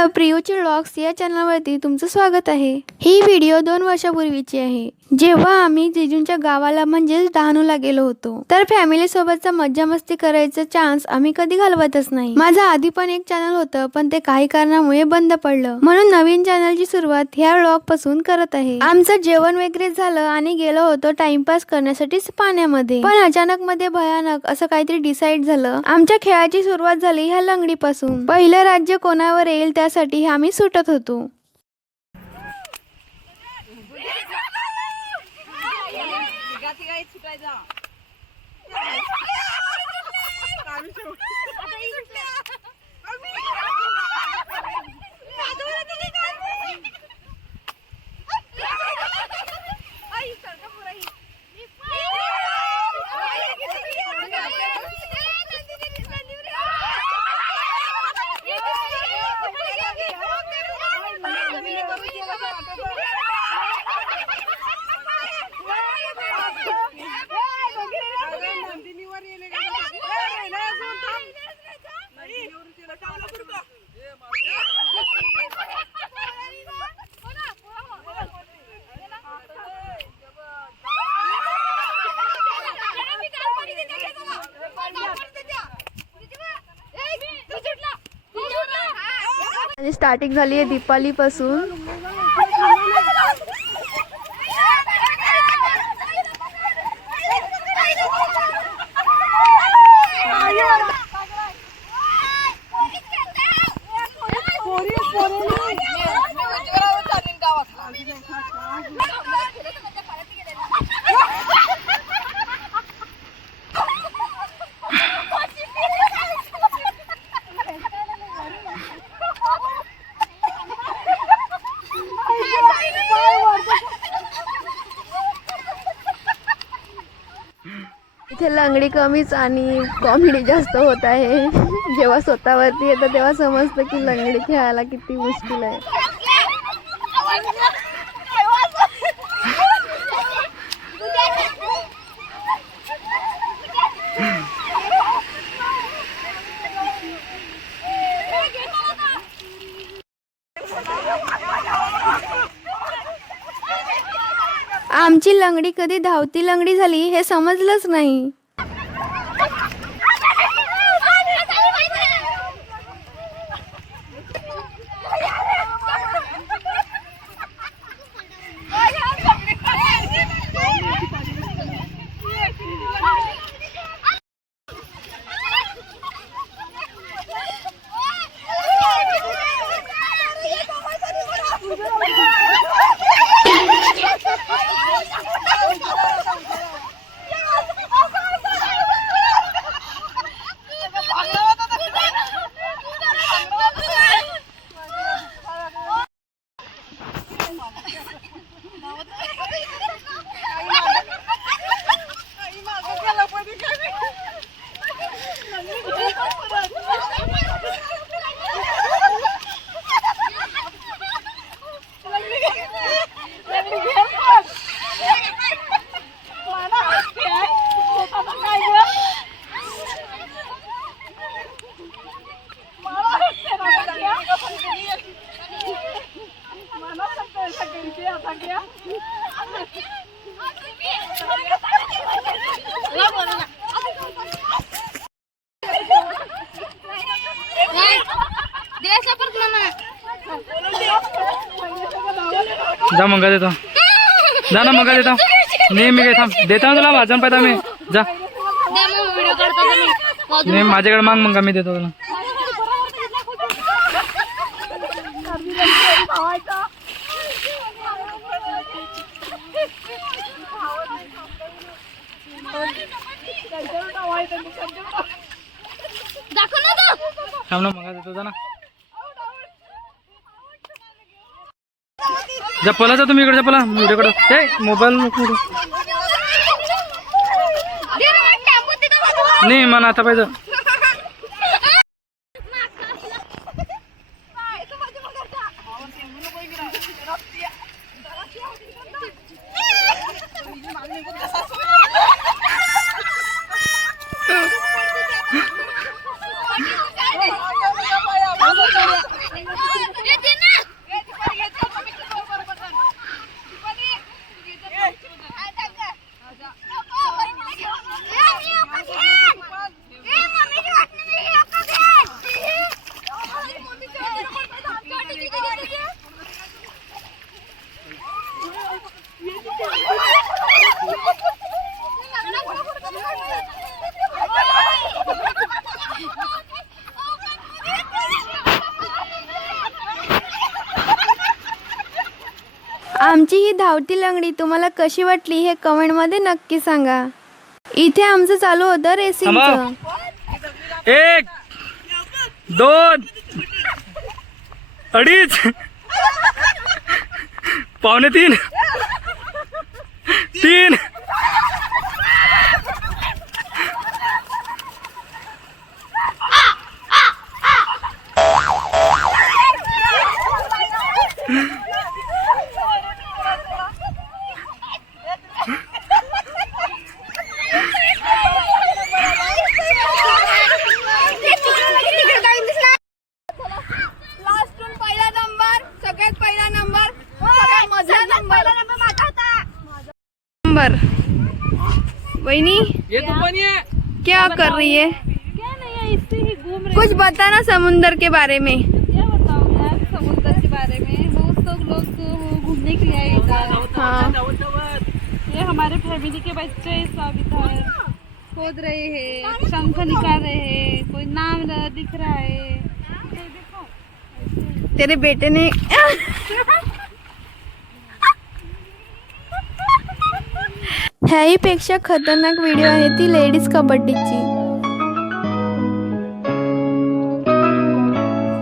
Hello प्रियूची vlogs या चॅनलवरती तुमचं स्वागत आहे. ही व्हिडिओ दोन वर्षापूर्वीची आहे. जेव्हा आम्ही जिजूंच्या गावाला म्हणजेच डहाणूला गेलो होतो. तर फॅमिली सोबतचा मज्जा मस्ती करायचा चान्स आम्ही कधी घालवतच नाही. माझं आधी पण एक चॅनल होतं पण ते काही कारणामुळे बंद पडलं. म्हणून नवीन चॅनलची सुरुवात ह्या व्लॉगपासून करत आहे. आमचं जेवण वगैरे झालं आणि गेलो होतो टाइमपास करण्यासाठीच पाण्यामध्ये. पण अचानक मध्ये भयानक असं काहीतरी डिसाईड झालं. आमच्या खेळाची सुरुवात झाली ह्या लंगडीपासून. पहिलं राज्य कोणावर येईल त्या त्यासाठी आम्ही सुटत होतो. आणि स्टार्टिंग झाली आहे दीपावलीपासून इथे लंगडी कमीच आणि कॉमेडी जास्त होत आहे. जेव्हा स्वतःवरती येतं तेव्हा समजतं की लंगडी खेळायला किती मुश्किल आहे. आमची लंगडी कधी धावती लंगडी झाली हे समजलंच नाही. जा मंगा देतो. जा ना मंगा देतो. नाही मी काय थांब देतो ना तुला वाजन पाहिजे मी. जा. नाही माझ्याकडे माग मंगा मी देतो तुला. थांब ना मंगा देतो जा ना. जा पला जा तुम्ही इकडे जा पला व्हिडिओ कडे ए मोबाईल. नाही मला आता पाहिजे. आमची ही धावती लंगडी तुम्हाला कशी वाटली हे कमेंटमध्ये नक्की सांगा. इथे आमचं चालू होतं रेसिंगचं थांबा. एक दोन अडीच. पावणे तीन. तीन. नंबर। वहीनी ये तू पण ये क्या कर रही है? क्या नहीं है इससे ही घूम रहे कुछ बताना समुंदर के बारे में। क्या बताऊँ यार समुद्र के बारे में। बहुत सब लोग वो घूमने के लिए आए इधर हाँ। ये हमारे फैमिली के बच्चे सब इधर खोद रहे हैं शंख निकाल रहे हैं कोई नाम दिख रहा है। तेरे बेटे ने ह्याहीपेक्षा खतरनाक व्हिडिओ आहे ती लेडीज कबड्डीची.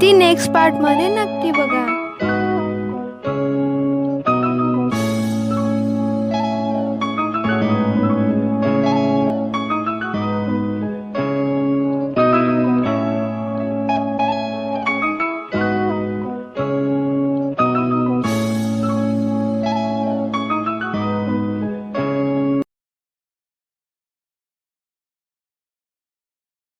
ती नेक्स्ट पार्टमध्ये नक्की बघा.